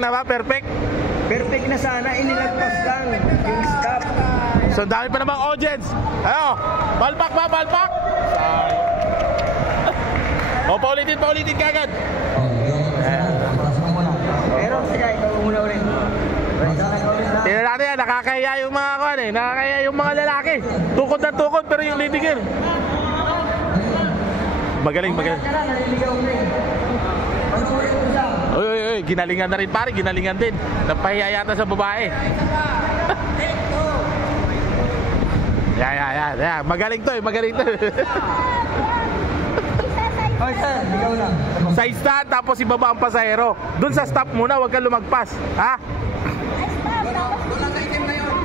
na ba? Perfect? Perfect na sana, inilagpas lang yung stop. So dami pa namang audience. Ayo, palpak ba? Palpak? O, paulitin kagad. Pero sige, ikaw muna ulit. Tingnan natin yan, nakakaya yung mga nakakaya yung mga lalaki. Tukod na tukod pero yung leading gear. Magaling. Uy, ginalingan na rin pare, ginalingan din. Napahiya yata sa babae. Yeah. Magaling to. Hoy, sir, ikaw lang. Side stand, tapos ibaba ang pasahero. Doon sa stop muna, huwag kang lumagpas. Ha? Walang item na yun.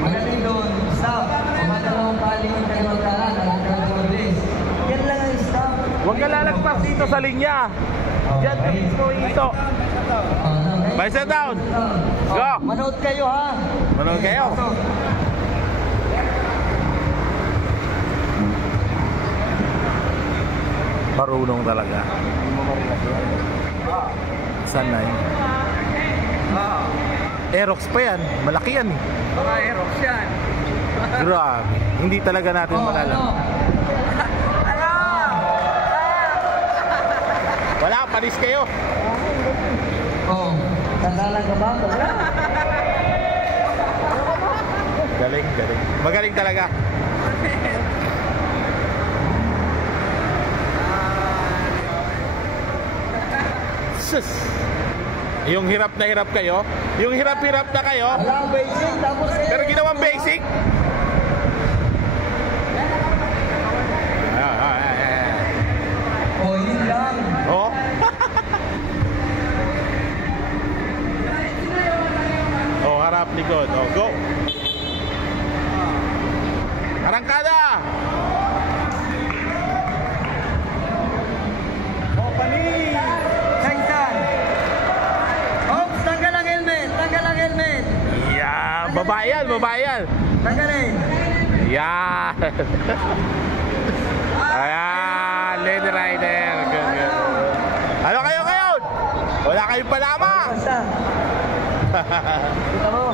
Magaling doon, stop. Pumatawang palingon kayo magkaran, mabilis. Yan lang ang stop. Huwag kang lalagpas dito sa linya. Diyan, mismo ito. Bye, set down. Go. Manood kayo, ha? Manood kayo. Marunong talaga. Saan na yun? Aerox pa yan. Malaki yan eh. Aerox yan. Grabe. Hindi talaga natin malalam. Wala, panis kayo. Sandalan ka ba? Wala. Galing. Magaling talaga. Sus. Yung hirap na kayo. Yung hirap na kayo. Wala, basic. Tapos Pero ginawang basic. yun lang. Oh. Oh, harap likod. Oh, go. Arangkada. Oh, panis. Kaitan. Oops, tanggal ang helmet. Yeah, babae yan. Tanggalin. Yan. Ayan, Lady Rider. Good. Ano kayo? Wala kayong palama. Basta. Kita mo.